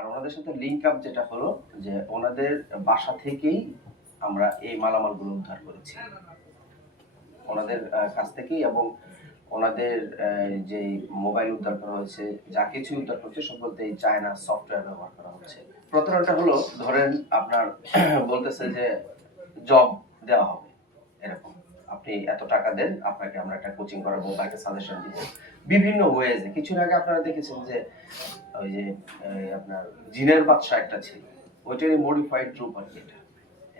আর ওনাদের সাথে link up যেটা হলো যে ওনাদের বাসা থেকেই আমরা এই মালামালগুলো উদ্ধার করেছি ওনাদের কাছ থেকেই, এবং ওনাদের যে মোবাইল উদ্ধার করা হয়েছে, যা কিছু উদ্ধার করছে সব বলতে এই চায়না সফটওয়্যার ব্যবহার করা হচ্ছে। প্রতারণাটা হলো ধরেন আপনার বলতেছে যে জব দেওয়া হবে এরকম, আপনি এত টাকা দেন, আপনাকে আমরা একটা কোচিং করাবো বা একটা সাজেশন দিব বিভিন্ন ওয়েজে। কিছুদিন আগে আপনারা দেখেছেন যে ওই যে আপনার জিনের বাদশা একটা ছিল, ওইটারই মডিফাইড রূপ আর কি এটা।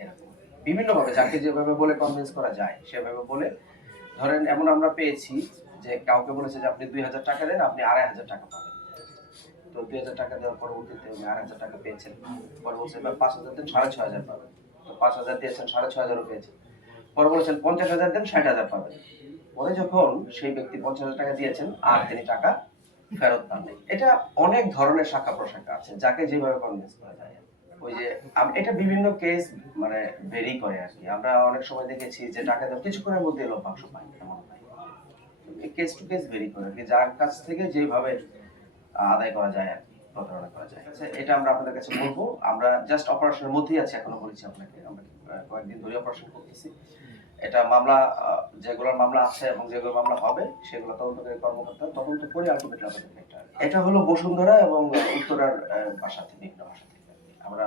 এরকম বিভিন্ন ভাবে যাকে যেভাবে বলে কনভিন্স করা যায় সেভাবে বলে। ধরেন এমন আমরা পেয়েছি যে কাউকে বলেছে যে আপনি 2000 টাকা দেন, আপনি 2500 টাকা পাবেন। তো 2000 টাকা দেওয়ার পরবর্তীতে উনি 2500 টাকা পেয়েছেন। পরে বলছে এবার 5000 দেন, 6500 পাবেন। তো 5000 দিয়েছেন, 6500 পেয়েছেন। পরে বলেছেন 50000 দেন, 60000 পাবেন। পরে যখন সেই ব্যক্তি 50000 টাকা দিয়েছেন আর তিনি টাকা ফেরত পান নাই। এটা অনেক ধরনের শাখা প্রশাখা আছে যাকে যেভাবে কনভিন্স করা যায়। ওই যে এটা বিভিন্ন কেস মানে ভেরি করে আর কি। আমরা অনেক সময় দেখেছি যে টাকা দেওয়ার কিছুক্ষণের মধ্যে লভ্যাংশ পাই, এমন হয়। কেস টু কেস ভেরি করে আর কি, যার কাছ থেকে যেভাবে আদায় করা যায় আর কি, প্রতারণা করা যায়। আচ্ছা, এটা আমরা আপনাদের কাছে বলবো। আমরা জাস্ট অপারেশনের মধ্যেই আছি, এখনো বলেছি আপনাকে। আমরা কয়েকদিন ধরে অপারেশন করতেছি। এটা মামলা, যেগুলোর মামলা আছে এবং যেগুলো মামলা হবে সেগুলো তদন্তকারী কর্মকর্তা তদন্ত করে আলটিমেটলি আমাদের একটা। এটা হলো বসুন্ধরা এবং উত্তরার বাসা থেকে, বিভিন্ন বাসা থেকে। আমরা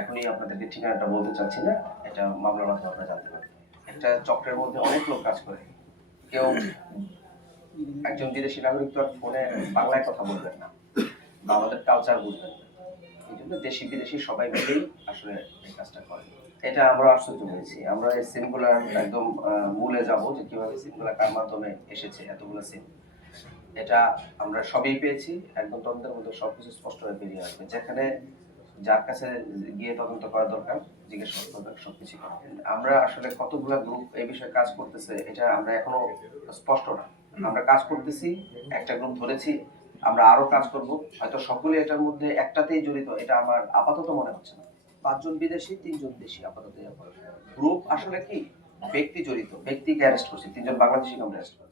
এখনই আপনাদেরকে ঠিকানাটা বলতে চাচ্ছি না, এটা মামলার মাধ্যমে আপনারা জানতে পারবেন। একটা চক্রের মধ্যে অনেক লোক কাজ করে। কেউ একজন বিদেশি নাগরিক তো আর ফোনে বাংলায় কথা বলবেন না বা আমাদের কালচার বুঝবেন না, এই জন্য দেশি বিদেশি সবাই মিলেই আসলে এই কাজটা করে। এটা আমরা আশ্চর্য হয়েছি। আমরা এই সিমগুলো একদম মূলে যাব যে কিভাবে সিমগুলো কার মাধ্যমে এসেছে, এতগুলো সিম। এটা আমরা সবই পেয়েছি, একদম তদন্তের মধ্যে সবকিছু স্পষ্ট হয়ে বেরিয়ে আসবে। যেখানে যার কাছে গিয়ে তদন্ত করা দরকার, জিজ্ঞাসা করা দরকার, সবকিছু করা। আমরা আসলে কতগুলা গ্রুপ এই বিষয়ে কাজ করতেছে এটা আমরা এখনো স্পষ্ট না। আমরা কাজ করতেছি, একটা গ্রুপ ধরেছি, আমরা আরো কাজ করব। হয়তো সকলে এটার মধ্যে একটাতেই জড়িত, এটা আমার আপাতত মনে হচ্ছে না। 5 জন বিদেশি, 3 জন দেশি আপাতত। গ্রুপ আসলে কি ব্যক্তি জড়িত, ব্যক্তিকে অ্যারেস্ট করছি, 3 জন বাংলাদেশি আমরা অ্যারেস্ট করছি।